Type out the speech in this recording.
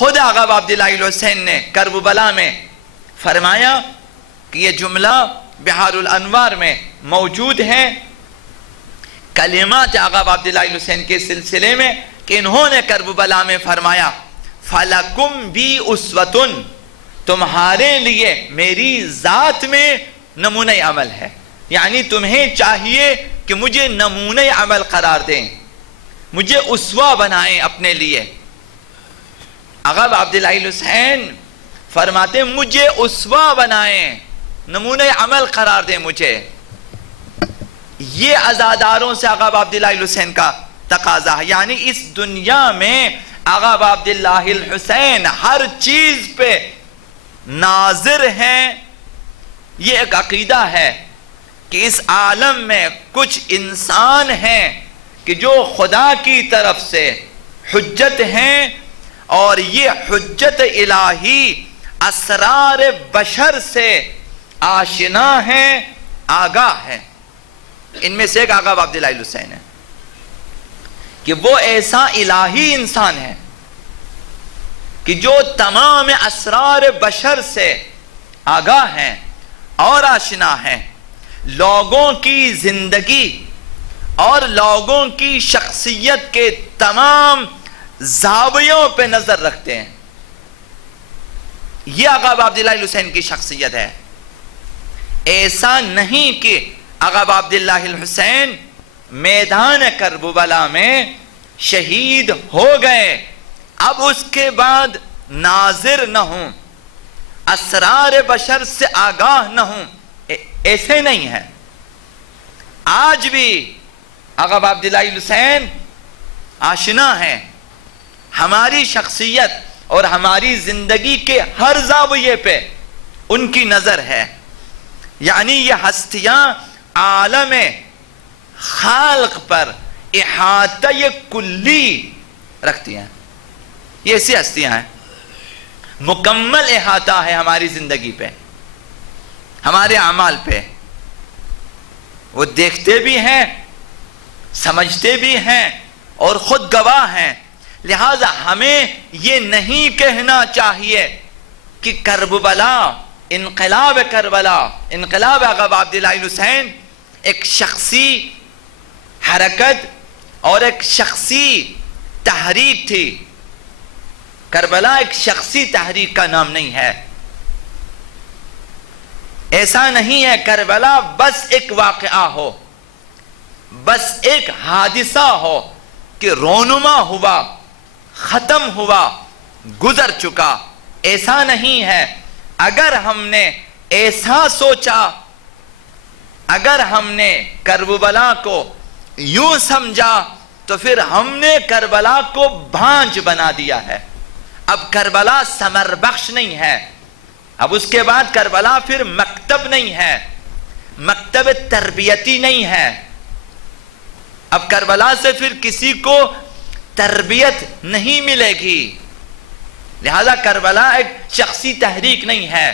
خود آقا عبداللہ الحسین نے کربلا میں فرمایا کہ یہ جملہ بحار الانوار میں موجود ہے، کلمات آقا عبداللہ الحسین کے سلسلے میں، کہ انہوں نے کربلا میں فرمایا فَلَكُمْ بِي أُسْوَةٌ، تمہارے لیے میری ذات میں نمونہ عمل ہے، یعنی تمہیں چاہیے کہ مجھے نمونہ عمل قرار دیں، مجھے اسوہ بنائیں اپنے لیے۔ آقا عبداللہ الحسین فرماتے ہیں مجھے اسوہ بنائیں، نمونہ عمل قرار دیں مجھے۔ یہ عزاداروں سے آقا عبداللہ الحسین کا تقاضا ہے، یعنی اس دنیا میں آقا عبداللہ الحسین ہر چیز پہ ناظر ہیں۔ یہ ایک عقیدہ ہے کہ اس عالم میں کچھ انسان ہیں کہ جو خدا کی طرف سے حجت ہیں، اور یہ حجت الہی اسرار بشر سے آشنا ہیں، آگاہ ہیں۔ ان میں سے ایک آقا عبداللہ الحسین ہے کہ وہ ایسا الہی انسان ہے کہ جو تمام اسرار بشر سے آگاہ ہیں اور آشنا ہیں، لوگوں کی زندگی اور لوگوں کی شخصیت کے تمام زاویوں پہ نظر رکھتے ہیں۔ یہ آقا عبداللہ الحسین کی شخصیت ہے۔ ایسا نہیں کہ آقا عبداللہ الحسین میدان کربلا میں شہید ہو گئے، اب اس کے بعد ناظر نہ ہوں، اسرار بشر سے آگاہ نہ ہوں، ایسے نہیں ہے۔ آج بھی آقا عبداللہ الحسین آشنا ہے، ہماری شخصیت اور ہماری زندگی کے ہر زاویے پہ ان کی نظر ہے۔ یعنی یہ ہستیاں عالم خالق پر احاطہ کلی رکھتی ہیں، یہ ایسی ہستیاں ہیں، مکمل احاطہ ہے ہماری زندگی پہ، ہمارے اعمال پہ۔ وہ دیکھتے بھی ہیں، سمجھتے بھی ہیں اور خود گواہ ہیں۔ لہٰذا ہمیں یہ نہیں کہنا چاہیے کہ کربلا، انقلاب کربلا، انقلاب آقا عبداللہ الحسین ایک شخصی حرکت اور ایک شخصی تحریک تھی۔ کربلا ایک شخصی تحریک کا نام نہیں ہے، ایسا نہیں ہے۔ کربلا بس ایک واقعہ ہو، بس ایک حادثہ ہو کہ رونما ہوا، ختم ہوا، گزر چکا، ایسا نہیں ہے۔ اگر ہم نے ایسا سوچا، اگر ہم نے کربلا کو یوں سمجھا، تو پھر ہم نے کربلا کو بھانج بنا دیا ہے۔ اب کربلا ثمر بخش نہیں ہے، اب اس کے بعد کربلا پھر مکتب نہیں ہے، مکتب تربیتی نہیں ہے۔ اب کربلا سے پھر کسی کو تربیت نہیں ملے گی، لہذا کربلا ایک شخصی تحریک نہیں ہے۔